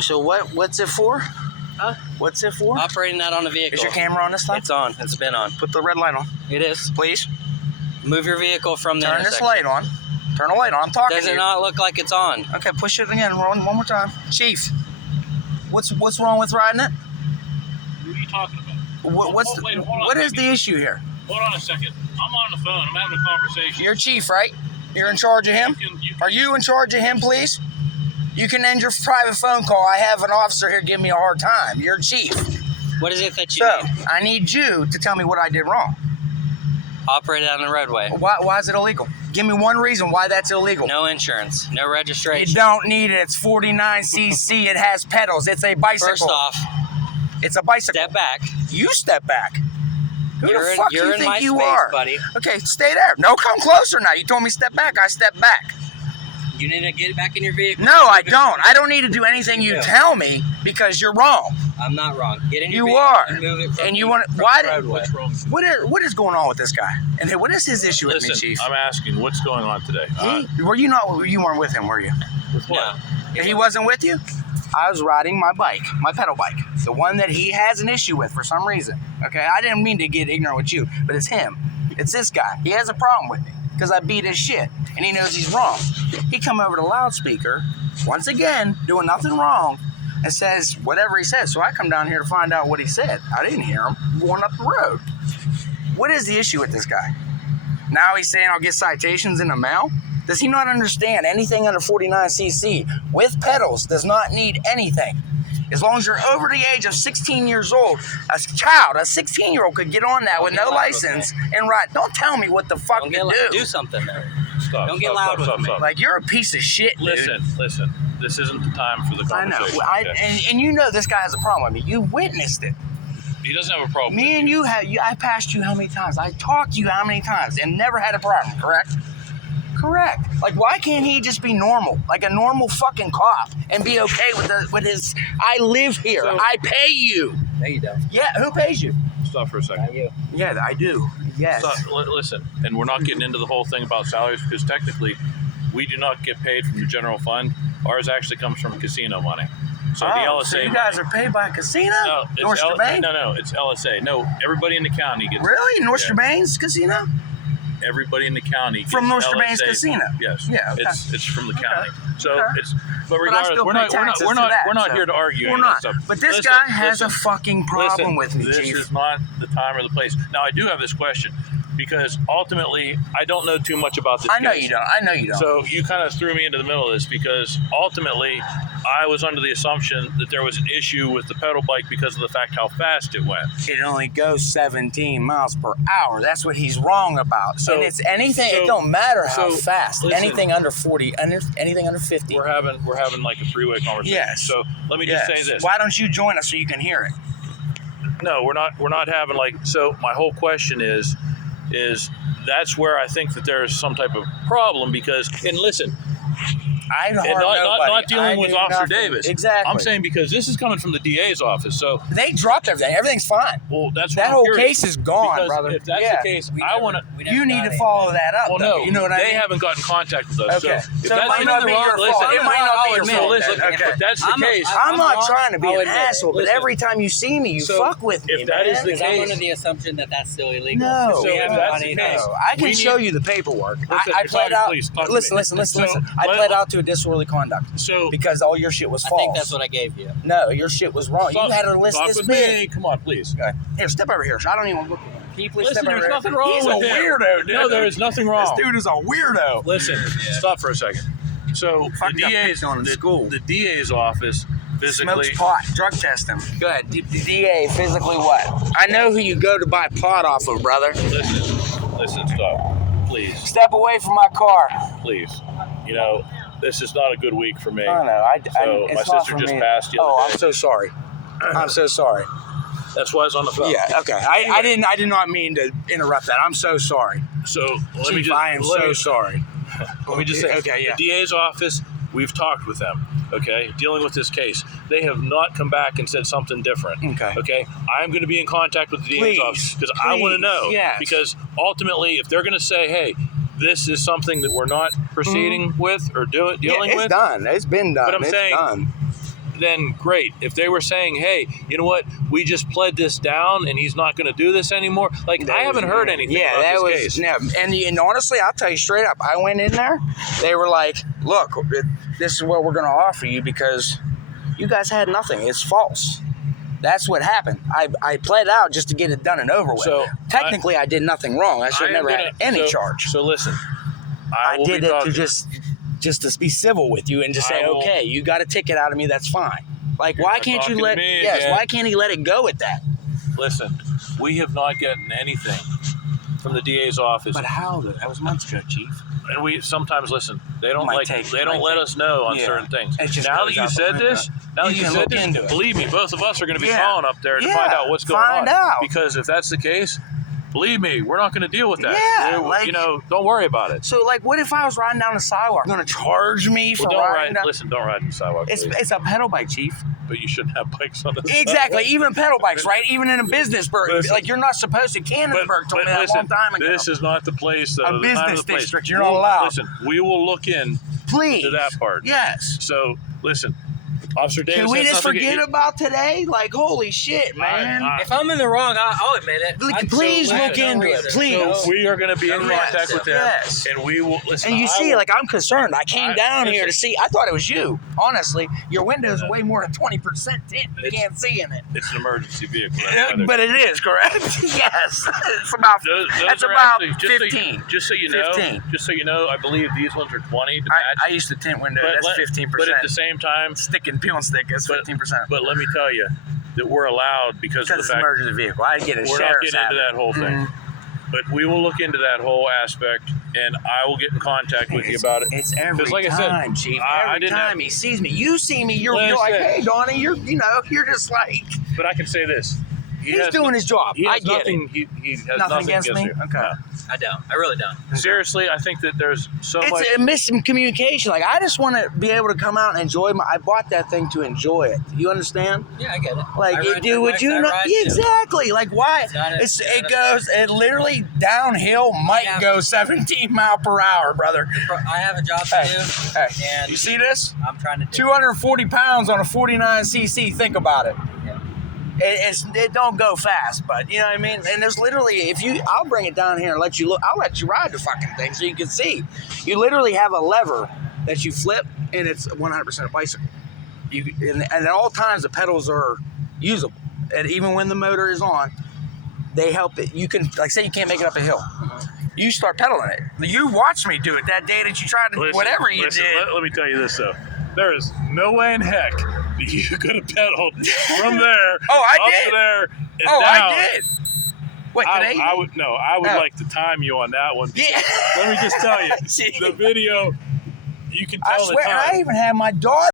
So what's it for? Huh? What's it for? Operating that on a vehicle. Is your camera on this time? It's on. It's been on. Put the red light on. It is. Please. Move your vehicle from the Turn this intersection. light on. Turn the light on. I'm talking Does to it you. not look like it's on? Okay, push it again. One more time. Chief, what's wrong with riding it? What are you talking about? What is the issue here? Hold on a second. I'm on the phone. I'm having a conversation. You're chief, right? You're in charge of him? You can- Are you in charge of him, please? You can end your private phone call. I have an officer here giving me a hard time. You're chief. What is it that you So, need? I need you to tell me what I did wrong. Operate it on the roadway. Why is it illegal? Give me one reason why that's illegal. No insurance. No You registration. don't need it. It's 49cc. It has pedals. It's a bicycle. First off, It's a bicycle. step back. You step back. Who You're the in- fuck you're you in think my you space, are? buddy. Okay, stay there. No, come closer now. You told me step back. I step back. You need to get back in your vehicle. No, I don't. I don't need to do anything you Yeah. tell me because you're wrong. I'm not wrong. Get in your You vehicle are. and move it from And you the- want from why the did roadway. What's wrong? what is going on with this guy? And what is his issue with me, Listen, Chief? I'm asking what's going on today. You weren't with him, were you? With what? No. He wasn't with you? I was riding my bike, my pedal bike, the one that he has an issue with for some reason. Okay, I didn't mean to get ignorant with you, but it's him. It's this guy. He has a problem with me because I beat his shit, and he knows he's wrong. He come over the loudspeaker, once again, doing nothing wrong, and says whatever he says. So I come down here to find out what he said. I didn't hear him going up the road. What is the issue with this guy? Now he's saying I'll get citations in the mail? Does he not understand anything under 49cc with pedals does not need anything? As long as you're over the age of 16 years old, a 16-year-old could get on that with no license and ride. Don't tell me what the fuck Don't to get do. do something there. Stop. Don't get stop, loud stop, with stop, me. stop. Like, you're a piece of shit, dude. Listen. This isn't the time for the I know. conversation. okay? And you know this guy has a problem with me. You witnessed it. He doesn't have a problem. Me and you I passed you how many times? I talked to you how many times and never had a problem, correct? Correct. Like, why can't he just be normal? Like a normal fucking cop and be okay with his, I live here. So- I pay you. No, you don't. Yeah, who pays you? Stop for a second. Not you. Yeah, I do. Yes. Listen, and we're not getting into the whole thing about salaries because technically we do not get paid from the general fund. Ours actually comes from casino money. So the LSA so you guys money. are paid by a casino? No, it's North Germain? No, it's LSA. No, everybody in the county gets Really? North Yeah. Germain's casino? everybody in the county gets From North LSA. Germain's casino? Yes. Yeah, okay. It's from the Okay. county. So Okay. it's but I regardless, still we're pay not taxes to that, we're not so- here to argue We're any of not. that stuff. But this Listen, guy has a listen, fucking problem listen, with me, This Chief. is not the time or the place. Now I do have this question because ultimately I don't know too much about this I know case. you don't. I know you don't. So you kind of threw me into the middle of this because ultimately I was under the assumption that there was an issue with the pedal bike because of the fact how fast it went. It only goes 17 miles per hour. That's what he's wrong about. So- and it's anything. so- it don't matter how so, fast. listen. Anything under 40, anything under 50. We're having like a three-way conversation. Yes. So let me just say this. Why don't you join us so you can hear it? No, we're not having like. So my whole question is that's where I think that there is some type of problem because and listen. I And harm not nobody. dealing I with do Officer nothing. Davis. Exactly. I'm saying because this is coming from the DA's office. So, they dropped everything. Everything's fine. well, that's That what I'm whole curious. case is gone, Because brother. if that's Yeah. the case, I want to. You need to follow that up. Well, though. no, You know what I mean? they haven't gotten in contact with us. Okay. So if So it that's might not be your fault. listen, It might not be your so fault. listen, Okay. if that's the case, I'm not wrong. trying to be I'll an admit it. asshole, but Listen. every time you see me, you So, fuck with me, if that man. is the Because I'm case- under the assumption that that's still illegal. No, So we if haven't that's done the anything. case, no. I can we show need- you the paperwork. Listen, I pled out. please, talk to Listen. me. Listen. So, I let- pled out to a disorderly conduct So because all your shit was I false. think that's what I gave you. No, your shit was wrong. Stop- You had a list talk this with big. me. Come on, please. Okay. Here, step over here. So I don't even look at him. Can you please Listen, step over there's here? nothing wrong He's with a him. weirdo, dude. No, there is nothing wrong. This dude is a weirdo. Listen, stop for a second. So Fuck, the got DA's picked on in school. the DA's office physically. Smokes pot. Drug test him. Go ahead. DA, physically what? I know who you go to buy pot off of, brother. Listen, stop, please, Step away from my car. please. You know, this is not a good week for me. I don't know. So it's my not sister for just me. passed the other Oh, day. I'm so sorry. I'm so sorry. That's why I was on the phone. Yeah. Okay. I did not mean to interrupt that. I'm so sorry. So let me Chief, just. I am so sorry. Let me just say. Okay. Yeah. The DA's office. We've talked with them. Okay, dealing with this case, they have not come back and said something different. Okay. Okay, I'm going to be in contact with the DA's Please, office because I want to please, know. yes. Because ultimately, if they're going to say, "Hey, this is something that we're not proceeding with or dealing it's with," done. It's been done. But I'm it's saying- done. then great. If they were saying, hey, you know what, we just pled this down and he's not going to do this anymore. Like, I haven't heard anything about this case. Yeah, and honestly, I'll tell you straight up, I went in there, they were like, look, this is what we're going to offer you because you guys had nothing. It's false. That's what happened. I pled out just to get it done and over with. So technically, I did nothing wrong. I should have never had any charge. So listen, I did it to just to be civil with you and just say, okay, you got a ticket out of me. That's fine. Like, why can't you let? Yes, why can't he let it go at that? Listen, we have not gotten anything from the DA's office. But how? That was months ago, Chief. And we sometimes listen. They don't let us know on certain things. Now that you said this, believe me, both of us are going to be calling up there to find out what's going on. Because if that's the case, believe me, we're not going to deal with that. Yeah, don't worry about it. So, like, what if I was riding down the sidewalk? You're going to charge me for riding down? Listen, don't ride on the sidewalk. It's a pedal bike, Chief. But you shouldn't have bikes on the sidewalk. Exactly, even pedal bikes, right? Even in a business burg. Like, you're not supposed to. Cannonsburg told me that a long time ago. This is not the place, though. A business district, you're not allowed. Listen, we will look in to that part. Yes. So, listen. Officer Davis, can we just forget about today? Like, holy shit, man. If I'm in the wrong, I'll admit it. Please look into it. Please. So we are going to be in contact with them. Yes. And we will listen. And you see, like, I'm concerned. I came down here to see. I thought it was you. Honestly, your windows are way more than 20% tint. You can't see in it. It's an emergency vehicle. But it is, correct? Yes. It's about, that's about 15. Just so you know, I believe these ones are 20 to match. I used to tint window. That's 15%. But at the same time, peel and stick, that's 15%. But let me tell you that we're allowed because of the fact it's an emergency vehicle. I get it. We're not getting into that whole thing. But we will look into that whole aspect, and I will get in contact with you about it. It's every time, Chief. Every time he sees me. You see me, you're like, hey, Donnie, you're just like. But I can say this. He's doing his job. I get it. He has nothing against me. Okay. No. I don't. I really don't. Seriously, I think that there's so much. It's a miscommunication. Like, I just want to be able to come out and enjoy I bought that thing to enjoy it. You understand? Yeah, I get it. Like, would you not? Exactly. Like, why? It literally downhill might go 17 mile per hour, brother. I have a job to do. Hey, and you see this? I'm trying to do 240 pounds on a 49cc. Think about it. It don't go fast, but you know what I mean. And there's literally, I'll bring it down here and let you look. I'll let you ride the fucking thing so you can see. You literally have a lever that you flip, and it's 100% a bicycle. And at all times the pedals are usable, and even when the motor is on, they help it. You can, like, say you can't make it up a hill. You start pedaling it. You watched me do it that day that you tried to whatever you did. Let me tell you this though. There is no way in heck that you could have pedaled from there up to there and down. I did. Wait, today? I would like to time you on that one. Yeah. Let me just tell you, the video, you can tell I swear, the time. I even had my daughter.